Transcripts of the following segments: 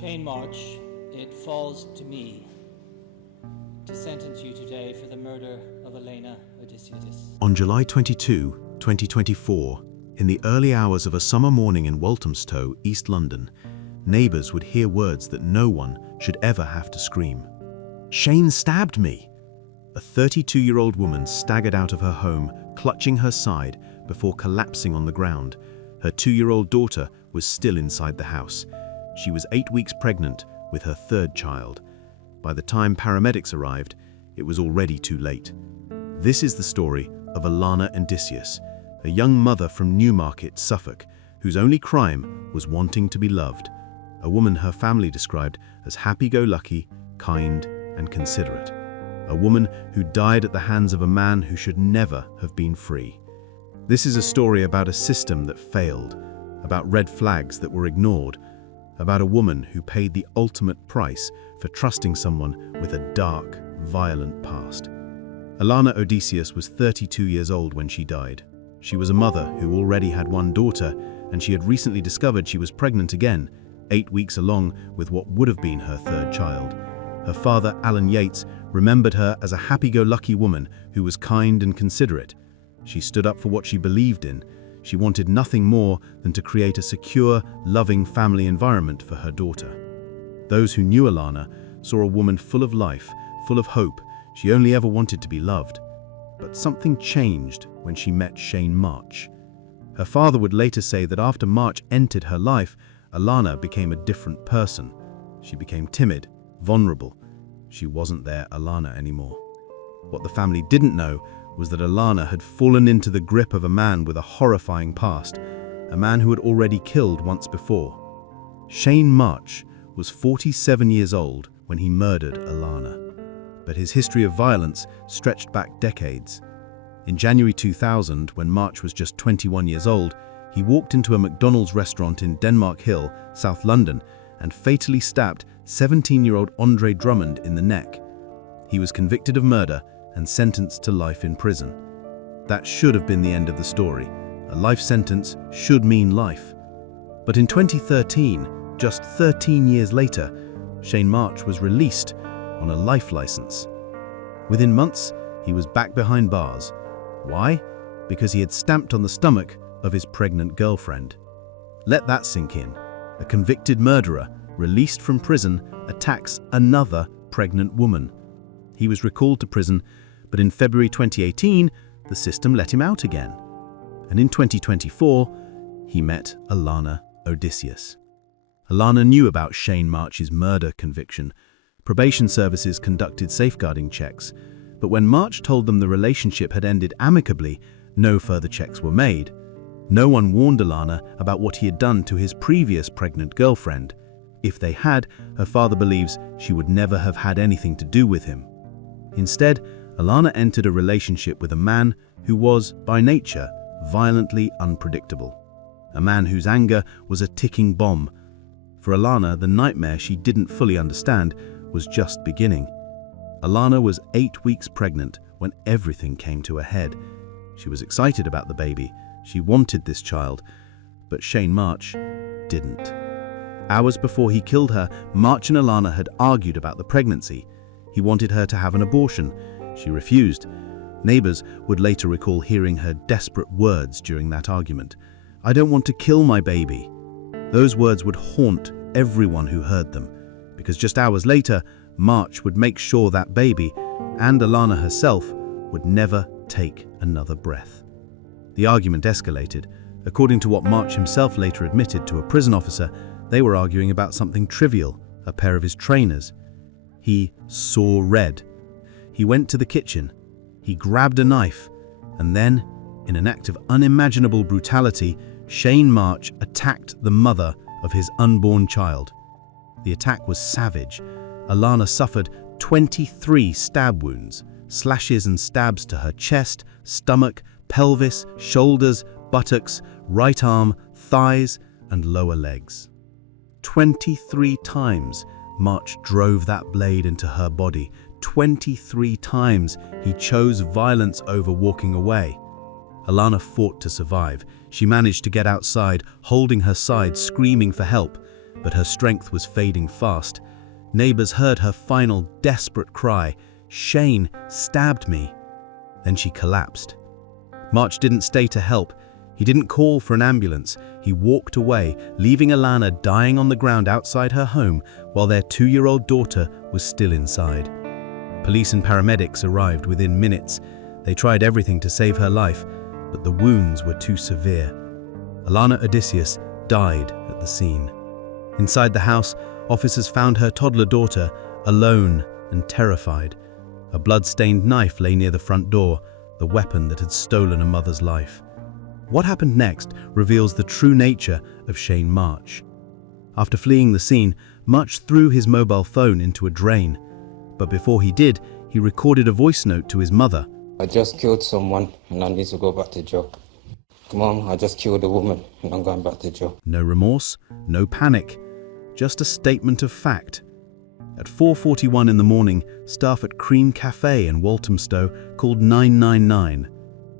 Shane March, it falls to me to sentence you today for the murder of Alana Odysseos. On July 22, 2024, in the early hours of a summer morning in Walthamstow, East London, neighbours would hear words that no one should ever have to scream. "Shane stabbed me!" A 32-year-old woman staggered out of her home, clutching her side before collapsing on the ground. Her 2-year-old daughter was still inside the house. She was 8 weeks pregnant with her third child. By the time paramedics arrived, it was already too late. This is the story of Alana Odysseos, a young mother from Newmarket, Suffolk, whose only crime was wanting to be loved. A woman her family described as happy-go-lucky, kind, and considerate. A woman who died at the hands of a man who should never have been free. This is a story about a system that failed, about red flags that were ignored, about a woman who paid the ultimate price for trusting someone with a dark, violent past. Alana Odysseos was 32 years old when she died. She was a mother who already had one daughter, and she had recently discovered she was pregnant again, 8 weeks along with what would have been her third child. Her father, Alan Yates, remembered her as a happy-go-lucky woman who was kind and considerate. She stood up for what she believed in. She wanted nothing more than to create a secure, loving family environment for her daughter. Those who knew Alana saw a woman full of life, full of hope. She only ever wanted to be loved. But something changed when she met Shane March. Her father would later say that after March entered her life, Alana became a different person. She became timid, vulnerable. She wasn't their Alana anymore. What the family didn't know was that Alana had fallen into the grip of a man with a horrifying past, a man who had already killed once before. Shane March was 47 years old when he murdered Alana, but his history of violence stretched back decades. In January 2000, when March was just 21 years old, he walked into a McDonald's restaurant in Denmark Hill, South London, and fatally stabbed 17-year-old Andre Drummond in the neck. He was convicted of murder and sentenced to life in prison. That should have been the end of the story. A life sentence should mean life. But in 2013, just 13 years later, Shane March was released on a life license. Within months, he was back behind bars. Why? Because he had stamped on the stomach of his pregnant girlfriend. Let that sink in. A convicted murderer, released from prison, attacks another pregnant woman. He was recalled to prison, but in February 2018, the system let him out again. And in 2024, he met Alana Odysseos. Alana knew about Shane March's murder conviction. Probation services conducted safeguarding checks, but when March told them the relationship had ended amicably, no further checks were made. No one warned Alana about what he had done to his previous pregnant girlfriend. If they had, her father believes she would never have had anything to do with him. Instead, Alana entered a relationship with a man who was, by nature, violently unpredictable. A man whose anger was a ticking bomb. For Alana, the nightmare she didn't fully understand was just beginning. Alana was 8 weeks pregnant when everything came to a head. She was excited about the baby. She wanted this child, but Shane March didn't. Hours before he killed her, March and Alana had argued about the pregnancy. He wanted her to have an abortion. She refused. Neighbours would later recall hearing her desperate words during that argument. "I don't want to kill my baby." Those words would haunt everyone who heard them, because just hours later, March would make sure that baby, and Alana herself, would never take another breath. The argument escalated. According to what March himself later admitted to a prison officer, they were arguing about something trivial, a pair of his trainers. He saw red. He went to the kitchen. He grabbed a knife. And then, in an act of unimaginable brutality, Shane March attacked the mother of his unborn child. The attack was savage. Alana suffered 23 stab wounds, slashes and stabs to her chest, stomach, pelvis, shoulders, buttocks, right arm, thighs, and lower legs. 23 times March drove that blade into her body. 23 times he chose violence over walking away. Alana fought to survive. She managed to get outside, holding her side, screaming for help. but her strength was fading fast. Neighbors heard her final desperate cry, "Shane stabbed me." Then she collapsed. March didn't stay to help. He didn't call for an ambulance. He walked away, leaving Alana dying on the ground outside her home while their 2-year-old daughter was still inside. Police and paramedics arrived within minutes. They tried everything to save her life, but the wounds were too severe. Alana Odysseos died at the scene. Inside the house, officers found her toddler daughter, alone and terrified. A blood-stained knife lay near the front door, the weapon that had stolen a mother's life. What happened next reveals the true nature of Shane March. After fleeing the scene, March threw his mobile phone into a drain. But before he did, he recorded a voice note to his mother. "I just killed someone and I need to go back to jail. Mom, I just killed a woman and I'm going back to jail." No remorse, no panic, just a statement of fact. At 4:41 in the morning, staff at Cream Cafe in Walthamstow called 999.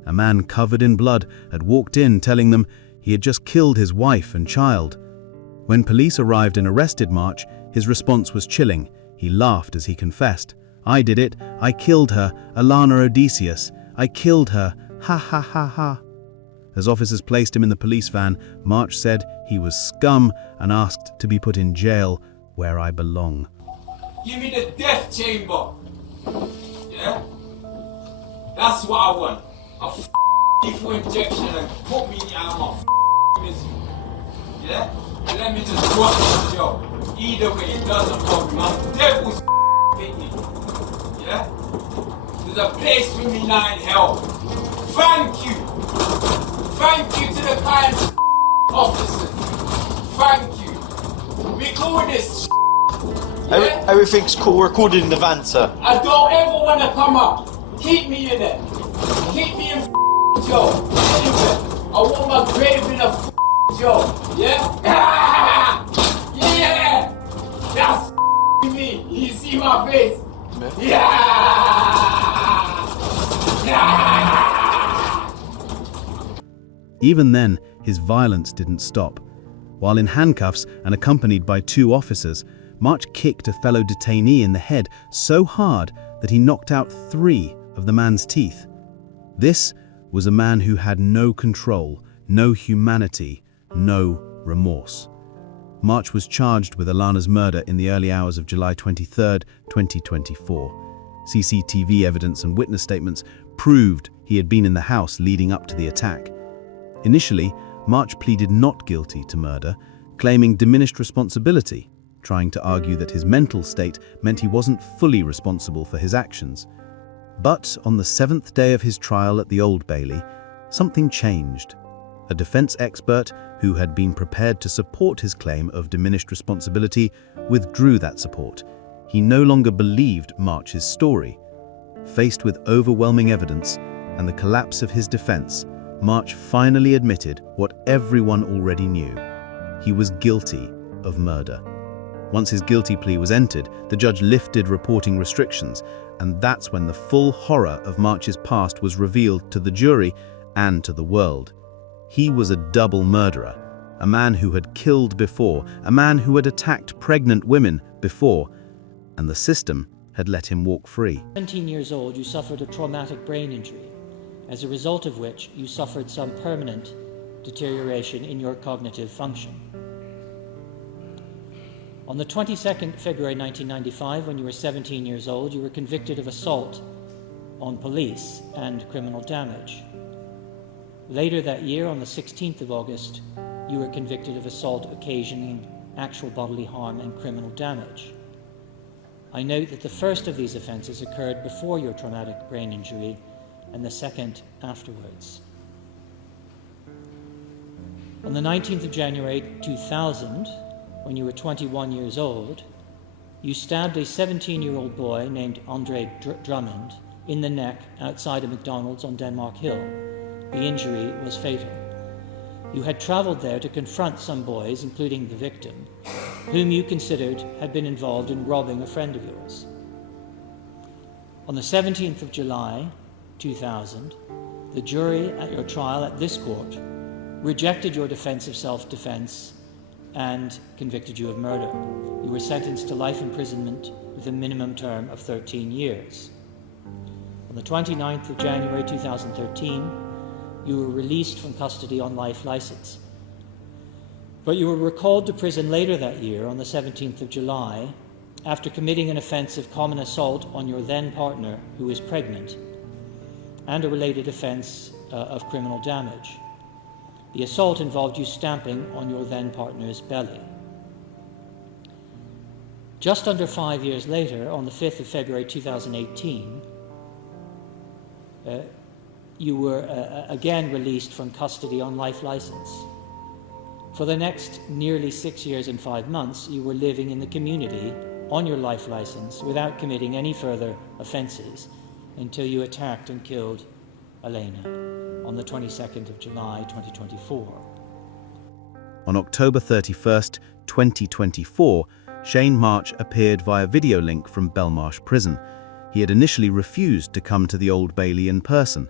A man covered in blood had walked in telling them he had just killed his wife and child. When police arrived and arrested March, his response was chilling. He laughed as he confessed, "I did it. I killed her. Alana Odysseos. I killed her. Ha ha ha ha." As officers placed him in the police van, March said he was scum and asked to be put in jail where I belong. "Give me the death chamber. Yeah? That's what I want. A lethal injection and put me out of my misery. Yeah? And let me just drop this job. Either way, it doesn't bother me. I'm devil's thinking. Yeah? There's a place for me now in hell. Thank you. Thank you to the kind officers. Thank you. We call this yeah? Everything's cool, recorded in the van, sir. I don't ever want to come up. Keep me in there. Keep me in jail. Anyway, I want my grave in a jail. Yeah? Yeah! That's me. You see my face? Yeah! Yeah! Even then, his violence didn't stop. While in handcuffs and accompanied by 2 officers, March kicked a fellow detainee in the head so hard that he knocked out 3 of the man's teeth. This was a man who had no control, no humanity, no remorse. March was charged with Alana's murder in the early hours of July 23, 2024. CCTV evidence and witness statements proved he had been in the house leading up to the attack. Initially, March pleaded not guilty to murder, claiming diminished responsibility, trying to argue that his mental state meant he wasn't fully responsible for his actions. But on the 7th day of his trial at the Old Bailey, something changed. A defense expert who had been prepared to support his claim of diminished responsibility withdrew that support. He no longer believed March's story. Faced with overwhelming evidence and the collapse of his defense, March finally admitted what everyone already knew. He was guilty of murder. Once his guilty plea was entered, the judge lifted reporting restrictions, and that's when the full horror of March's past was revealed to the jury and to the world. He was a double murderer, a man who had killed before, a man who had attacked pregnant women before, and the system had let him walk free. 17 years old, you suffered a traumatic brain injury, as a result of which you suffered some permanent deterioration in your cognitive function. On the 22nd February 1995, when you were 17 years old, you were convicted of assault on police and criminal damage. Later that year, on the 16th of August, you were convicted of assault occasioning actual bodily harm and criminal damage. I note that the first of these offences occurred before your traumatic brain injury and the second afterwards. On the 19th of January 2000, when you were 21 years old, you stabbed a 17-year-old boy named Andre Drummond in the neck outside a McDonald's on Denmark Hill. The injury was fatal. You had travelled there to confront some boys, including the victim, whom you considered had been involved in robbing a friend of yours. On the 17th of July 2000, the jury at your trial at this court rejected your defence of self-defence and convicted you of murder. You were sentenced to life imprisonment with a minimum term of 13 years. On the 29th of January 2013, you were released from custody on life license. But you were recalled to prison later that year, on the 17th of July, after committing an offence of common assault on your then partner, who is pregnant, and a related offence of criminal damage. The assault involved you stamping on your then partner's belly. Just under 5 years later, on the 5th of February 2018, you were again released from custody on life license. For the next nearly 6 years and 5 months, you were living in the community on your life license without committing any further offences until you attacked and killed Alana on the 22nd of July 2024. On October 31st, 2024, Shane March appeared via video link from Belmarsh Prison. He had initially refused to come to the Old Bailey in person.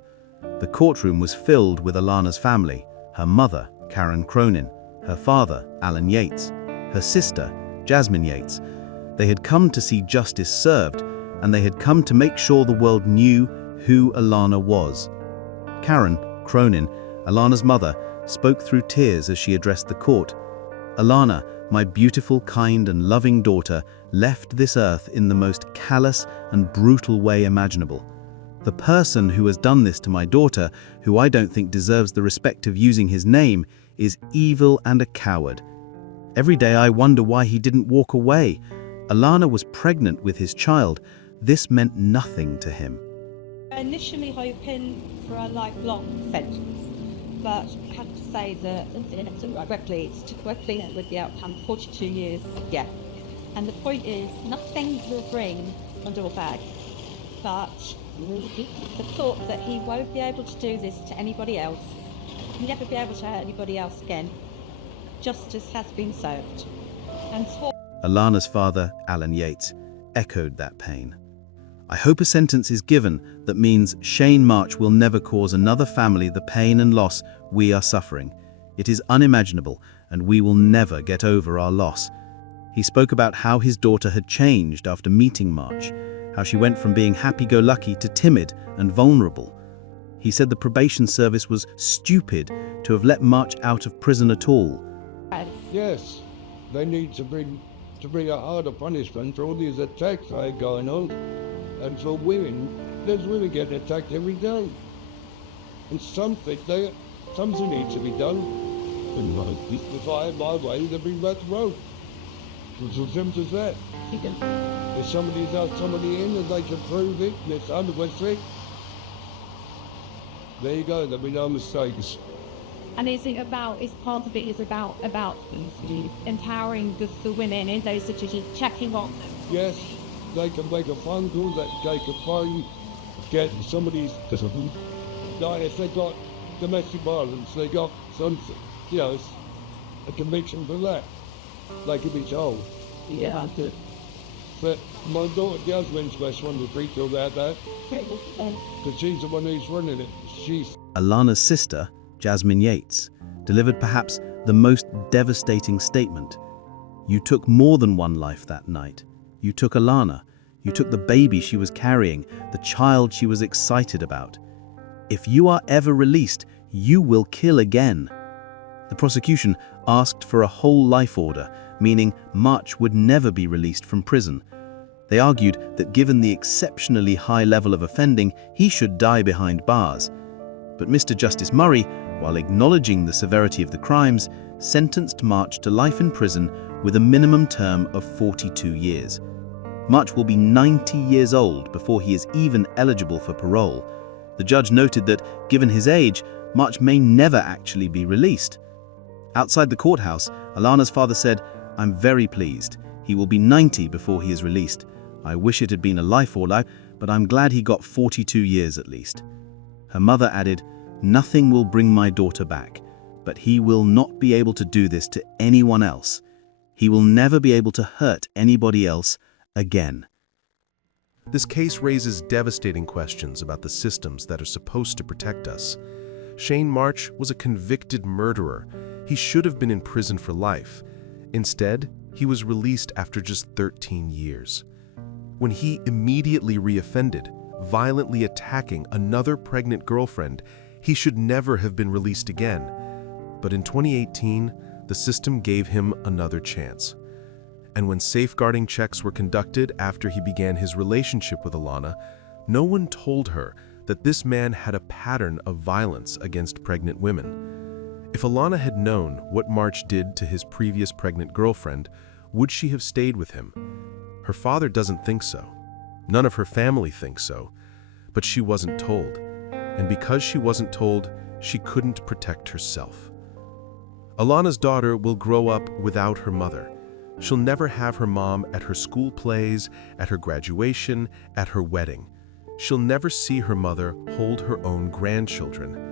The courtroom was filled with Alana's family, her mother, Karen Cronin, her father, Alan Yates, her sister, Jasmine Yates. They had come to see justice served, and they had come to make sure the world knew who Alana was. Karen Cronin, Alana's mother, spoke through tears as she addressed the court. Alana, my beautiful, kind and loving daughter, left this earth in the most callous and brutal way imaginable. The person who has done this to my daughter, who I don't think deserves the respect of using his name, is evil and a coward. Every day I wonder why he didn't walk away. Alana was pregnant with his child. This meant nothing to him. Initially hoping for a lifelong sentence, but I have to say that correctly with the outcome, 42 years, yeah. And the point is, nothing will bring under a bag, but the thought that he won't be able to do this to anybody else, never be able to hurt anybody else again, justice has been served. And Alana's father, Alan Yates, echoed that pain. I hope a sentence is given that means Shane March will never cause another family the pain and loss we are suffering. It is unimaginable, and we will never get over our loss. He spoke about how his daughter had changed after meeting March, how she went from being happy-go-lucky to timid and vulnerable. He said the probation service was stupid to have let March out of prison at all. Yes, they need to bring a harder punishment for all these attacks that are going on. And for women, there's women getting attacked every day. And something needs to be done. And if I had my way, they'd bring back the road. It's as simple as that. If somebody's had somebody in and they can prove it, and it's 100%, there you go, there'll be no mistakes. And part of it is about empowering the women in those situations, checking on them. Yes, they can make a phone call, that they can phone, get somebody's, like if they got domestic violence, they got something, a conviction for that. They can be told. Yeah. But my daughter Jasmine's best one to speak to about that, because she's the one who's running it. Alana's sister, Jasmine Yates, delivered perhaps the most devastating statement. You took more than one life that night. You took Alana. You took the baby she was carrying, the child she was excited about. If you are ever released, you will kill again. The prosecution asked for a whole life order, meaning March would never be released from prison. They argued that given the exceptionally high level of offending, he should die behind bars. But Mr. Justice Murray, while acknowledging the severity of the crimes, sentenced March to life in prison with a minimum term of 42 years. March will be 90 years old before he is even eligible for parole. The judge noted that, given his age, March may never actually be released. Outside the courthouse, Alana's father said, "I'm very pleased. He will be 90 before he is released. I wish it had been a life order, but I'm glad he got 42 years at least." Her mother added, "Nothing will bring my daughter back, but he will not be able to do this to anyone else. He will never be able to hurt anybody else again." This case raises devastating questions about the systems that are supposed to protect us. Shane March was a convicted murderer. He should have been in prison for life. Instead, he was released after just 13 years. When he immediately reoffended, violently attacking another pregnant girlfriend, he should never have been released again. But in 2018, the system gave him another chance. And when safeguarding checks were conducted after he began his relationship with Alana, no one told her that this man had a pattern of violence against pregnant women. If Alana had known what March did to his previous pregnant girlfriend, would she have stayed with him? Her father doesn't think so. None of her family thinks so. But she wasn't told. And because she wasn't told, she couldn't protect herself. Alana's daughter will grow up without her mother. She'll never have her mom at her school plays, at her graduation, at her wedding. She'll never see her mother hold her own grandchildren.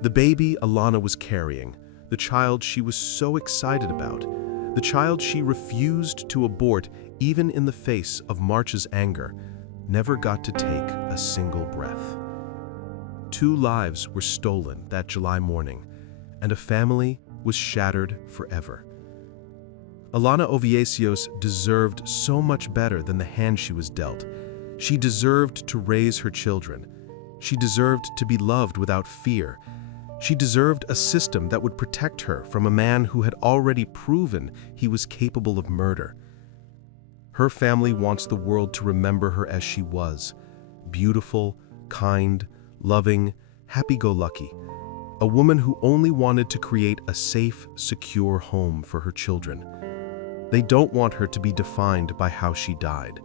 The baby Alana was carrying, the child she was so excited about, the child she refused to abort even in the face of March's anger, never got to take a single breath. 2 lives were stolen that July morning, and a family was shattered forever. Alana Odysseos deserved so much better than the hand she was dealt. She deserved to raise her children. She deserved to be loved without fear. She deserved a system that would protect her from a man who had already proven he was capable of murder. Her family wants the world to remember her as she was, beautiful, kind, loving, happy-go-lucky, a woman who only wanted to create a safe, secure home for her children. They don't want her to be defined by how she died.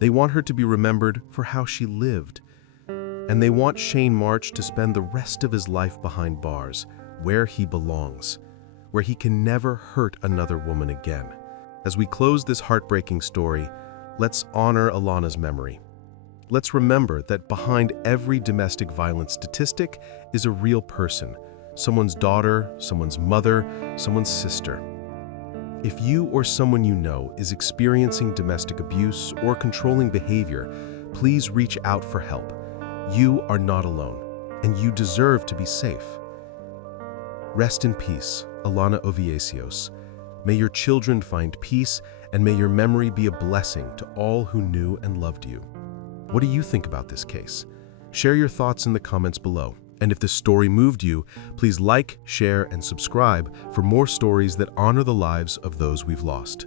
They want her to be remembered for how she lived. And they want Shane March to spend the rest of his life behind bars, where he belongs, where he can never hurt another woman again. As we close this heartbreaking story, let's honor Alana's memory. Let's remember that behind every domestic violence statistic is a real person, someone's daughter, someone's mother, someone's sister. If you or someone you know is experiencing domestic abuse or controlling behavior, please reach out for help. You are not alone, and you deserve to be safe. Rest in peace, Alana Odysseos. May your children find peace, and may your memory be a blessing to all who knew and loved you. What do you think about this case? Share your thoughts in the comments below. And if this story moved you, please like, share, and subscribe for more stories that honor the lives of those we've lost.